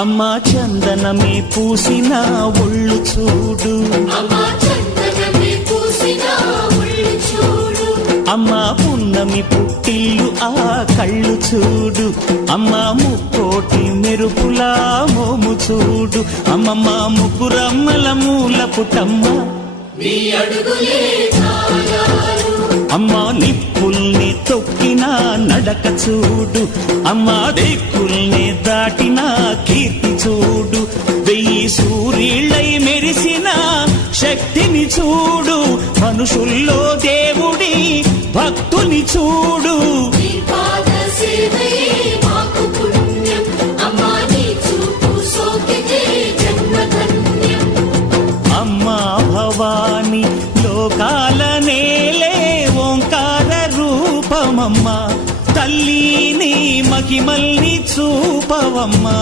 అమ్మా చందనమే పూసిన ఒళ్ళు చూడు, అమ్మా పున్నమి పుట్టిల్లు ఆ కళ్ళు చూడు, అమ్మా ముక్కోటి మెరుపులా మోము చూడు, అమ్మమ్మ ముగ్గురమ్మల మూల పుట్టమ్మ అమ్మా నిప్పుల్ని తొక్కిన నడక చూడు, అమ్మా దిక్కుల్ని దాటిన కీర్తి చూడు, 1000 సూర్యుళ్ళై మెరిసిన శక్తిని చూడు, మనుషుల్లో దేవుడి భక్తుని చూడు. అమ్మా భవాని లోకాల నేలే ఓంకార రూపమమ్మా, తల్లిని మహిమల్ని చూపవమ్మా.